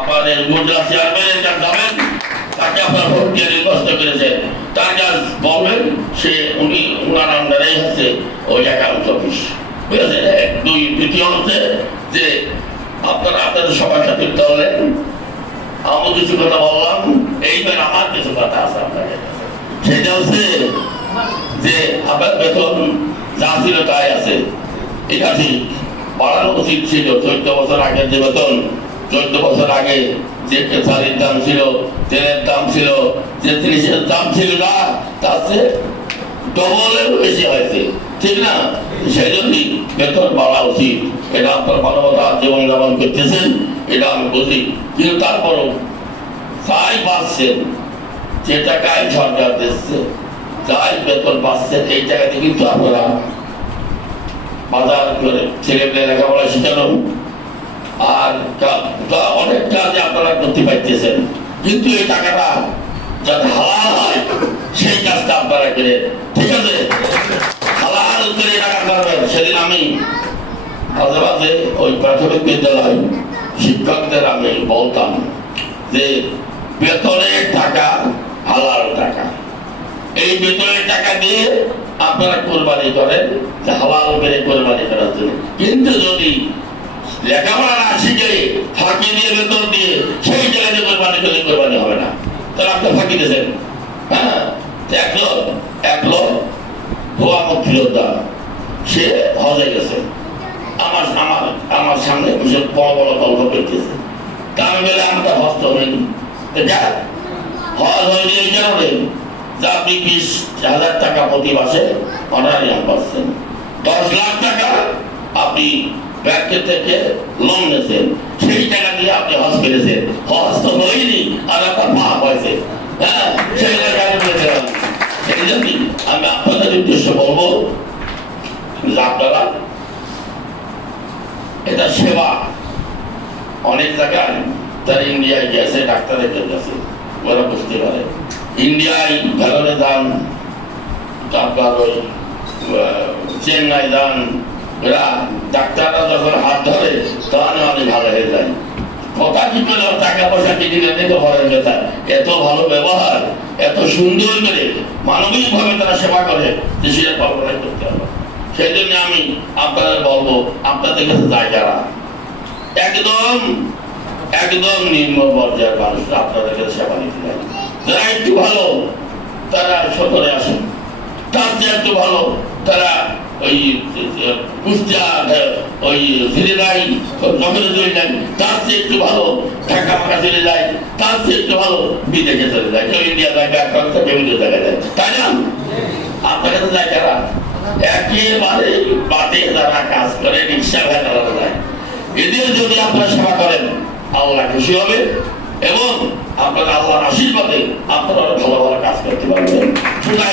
আপনাদের উপজেলা চেয়ারম্যানের কাছে যাবেন, তাকে আপনার ভোট দিয়ে নির্বাচিত করেছেন। তার কাজ বলবেন, সে উনি, উনার আন্ডারেই হচ্ছে ওই অ্যাকাউন্ট অফিস বুঝেছেন? এক, দুই দ্বিতীয় হচ্ছে যে আপনারা আপনাদের সবার সাথে উঠতে আমি কিছু কথা বললাম, এইবার আমার কিছু কথা আছে আপনাদের সেটা হচ্ছে যে আপনার বেতন যা ছিল তাই আছে। এটা ঠিক। বাড়ানো উচিত ছিল। চোদ্দ বছর আগের যে বেতন চোদ্দ বছর আগে যে চালের দাম ছিল, তেলের দাম ছিল, যে জিনিসের দাম ছিল না, তার চেয়ে ডবলের বেশি হয়েছে। ঠিক না? সেই জন্যই বেতন বাড়া উচিত। এটা আপনার মানবতা, জীবন যাপন করতেছেন, এটা আমি বুঝি। কিন্তু তারপরও চাই পাচ্ছেন, যে টাকায় সরকার দিচ্ছে, যাই বেতন পাচ্ছেন, এই জায়গাতে কিন্তু আপনারা বাজার করে ছেলেমেয়ে লেখাপড়া শিখানো আর অনেক কাজ আপনারা করতে পারতেছেন কিন্তু এই টাকাটা যাতে হালাল হয়, সেই কাজটা আপনারা করে ঠিক আছে? হালাল করে টাকা করবেন সেদিন আমি মাঝে মাঝে ওই প্রাথমিক বিদ্যালয় শিক্ষকদের আমি বলতাম যে বেতনের টাকা, হালাল টাকা। এই বেতনের টাকা দিয়ে আপনারা কোরবানি করেন, যে হালাল করে কোরবানি করার জন্য। কিন্তু যদি লেখাপড়া না শিখে ফাঁকি দিয়ে বেতন দিয়ে, সেই জায়গায় কোরবানি করলে কোরবানি হবে না। তাহলে আপনি ফাঁকি দিয়েছেন হ্যাঁ? এক লোক এক লোক ভুয়া মুক্তিযোদ্ধা, সে হজে গেছে। আমার আমার আমার সামনে বসে বড় বড় গল্প করতেছে। তা আমি বলে আমরা হস্ত হয়নি তো যা হজ হয়নি এই কারণে। যে আপনি বিশ হাজার টাকা প্রতি মাসে অনারিয়াম পাচ্ছেন দশ লাখ টাকা আপনি হ্যাঁ এটা সেবা। অনেক জায়গায় তারা ইন্ডিয়ায় গেছে, ডাক্তারের গেছে, ওরা বুঝতে পারে। ইন্ডিয়ায় ভেলোরে যান ওই চেন্নাই যান ডাক্তাররা যখন হাত ধরে, তখন অনেক ভালো হয়ে যায় কথা কি করে টাকা পয়সা কিনে নিতে তো ভরেন কথা এত ভালো ব্যবহার, এত সুন্দর করে মানবিক ভাবে তারা সেবা করে যে সেটা কল্পনা করতে হবে। সেই জন্য আমি আপনাদের বলব, আপনাদের কাছে যায় যারা। একদম একদম নিম্ন পর্যায়ের মানুষ আপনাদের কাছে সেবা নিতে যায় যারা একটু ভালো, তারা সতরে আসেন। তার চেয়ে একটু ভালো, তারা ওই কুষ্টিয়া ওই জায়গায় কাজ করে রিক্সা যায় এদের যদি আপনারা সেবা করেন আল্লাহ খুশি হবে এবং আপনারা আল্লাহর আশীর্বাদে আপনারা ভালো ভালো কাজ করতে পারবেন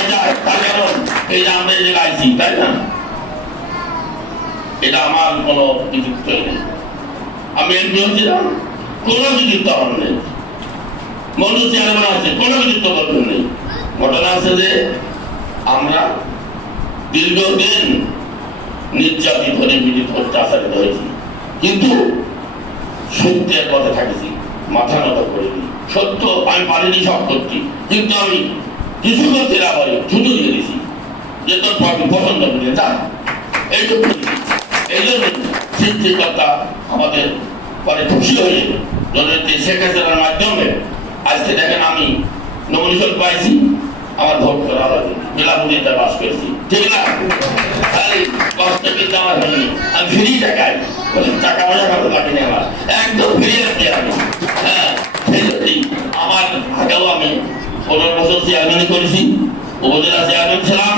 যায় তার কারণ এই যে আমরা এই যে গাইছি, তাই না? এটা আমার কোনো কৃতিত্ব নেই আমি এমপি কোনো কৃতিত্ব আমার নেই। মনু চেয়ারম্যান আছে, কোনো কৃতিত্ব করবেন নেই। ঘটনা আছে যে আমরা দীর্ঘদিন নির্যাতিত, নিপীড়িত, অত্যাচারিত হয়েছি। কিন্তু সত্যের পথে থাকেছি, মাথা নত করিনি। সত্য, আমি পারিনি সব করছি কিন্তু আমি কিছু করতে না পারি ছুটো দিয়ে দিছি যে তোর পছন্দ করি না এইটুকু। আমাদের পরে খুশি হয়ে শেখ হাসিনার মাধ্যমে আজকে দেখেন আমি পাইছি, আমার ভোট করা জেলাপুরিতে বাস করেছি। ঠিক না? আমি ফ্রি টাকায় টাকা পয়সা হ্যাঁ সেই আমার আগেও আমি পনেরো বছর করেছি, উপজেলা চেয়ারম্যান ছিলাম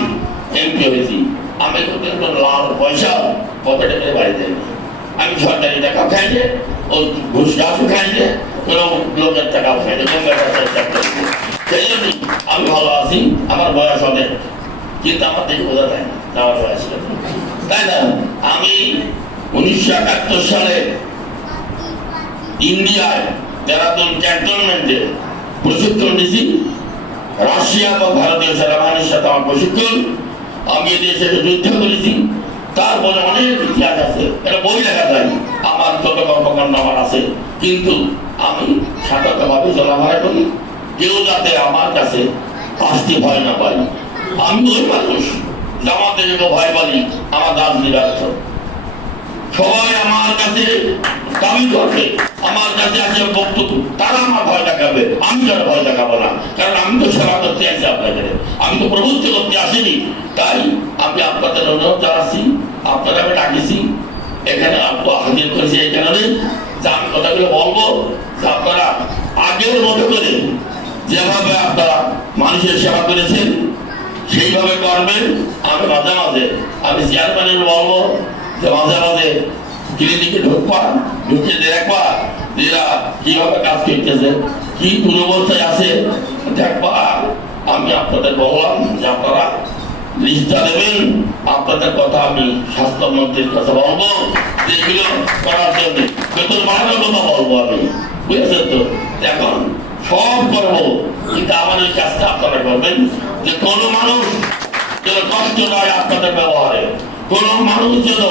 এমপি হয়েছি। আমি তো কিন্তু লাভ পয়সা পকেটে করে বাড়ি আমি সরকারি টাকা খাইছে ও ঘুষ ঘাসও খাইছে কোনো লোকের টাকার চেষ্টা সেই আমি ভালো আছি, আমার বয়স অনেক, কিন্তু আমার দেখে বোঝা যায় না আমার বয়স তাই না? আমি উনিশশো একাত্তর সালে ইন্ডিয়ায় দেরাদুন ক্যান্টনমেন্টে প্রশিক্ষণ নিয়েছি। রাশিয়া বা ভারতীয় সেনাবাহিনীর সাথে আমার প্রশিক্ষণ। আমি এদেশে যুদ্ধ করেছি। তারপরে অনেক ইতিহাস আছে। এটা বই লেখা যায় আমার যত কর্মকাণ্ড আমার আছে। কিন্তু আমি সতর্কভাবে চলাফেরা করি। কেউ যাতে আমার কাছে আসতে ভয় না পাই আমি ওই মানুষ। জামাতে যেন ভয় পাই আমার রাজনীতি রাখছ সবাই আমার কাছে দাবি করবে। আমার কাছে আছে বক্তব্য। তারা আমার ভয় দেখাবে। আমি যারা ভয় দেখাবো না। কারণ আমি তো সেবা করতে আসি আপনাদের। আমি তো প্রবুদ্ধ করতে আসিনি। তাই আমি আপনাদের অনুরোধ জানাচ্ছি। আপনারা আমি ডাকিছি। এখানে হাজির করেছি এই কারণে যে আমি কথাগুলো বলব যে আপনারা আগের মতো করে যেভাবে আপনারা মানুষের সেবা করেছেন, সেইভাবে করবেন। আমি মাঝে মাঝে আমি চেয়ারম্যানের বলব। যে মাঝে ক্লিনিকে ঢুকবা ঢুকে দেখবা এরা কীভাবে কাজ করতেছে? কি দুরবস্থায় আছে? দেখবা আমি আপনাদের বললাম যে আপনারা লিস্টটা দেবেন, আপনাদের কথা আমি স্বাস্থ্যমন্ত্রীর কাছে বলব যেগুলো করার জন্য। বেতন বাড়ানোর কথা বলব আমি, বুঝেছেন তো? এখন সব করব, কিন্তু আমার এই কাজটা আপনারা করবেন যে কোনো মানুষ আপনাদের ব্যবহারে। কোন মানুষ যেন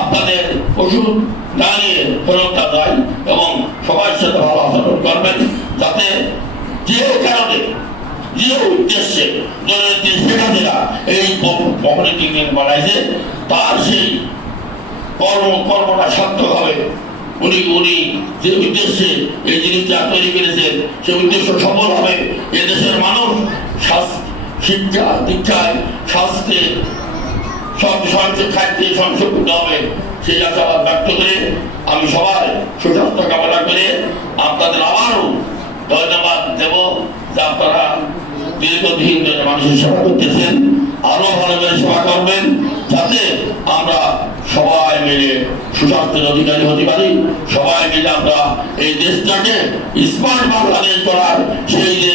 আপনাদের ওষুধ না নিয়ে ফেরতটা দেয় এবং সবার সাথে ভালো আচরণ করবেন, যাতে যে কারণে, যে উদ্দেশ্যে এই কমিউনিটি বানাইছে, তার সেই কর্ম, কর্মটা উনি উনি যে উদ্দেশ্যে এই জিনিসটা তৈরি করেছেন সেই উদ্দেশ্য সফল হবে। এদেশের মানুষ শিক্ষা, দীক্ষায় স্বাস্থ্যে সব সংসদ খাদ্যে সংশোধিত হবে। সেই আশাবাদ ব্যক্ত করে আমি সবাই সুস্বাস্থ্য কামনা করে আপনাদের আবারও ধন্যবাদ দেব যে আপনারা দীর্ঘদিন ধরে মানুষের সেবা করতেছেন। আরও ভালো করে সেবা করবেন যাতে আমরা সবাই মিলে সুস্বাস্থ্যের অধিকারী হতে পারি। সবাই মিলে আমরা এই দেশটাকে স্মার্ট বাংলাদেশ করার সেই যে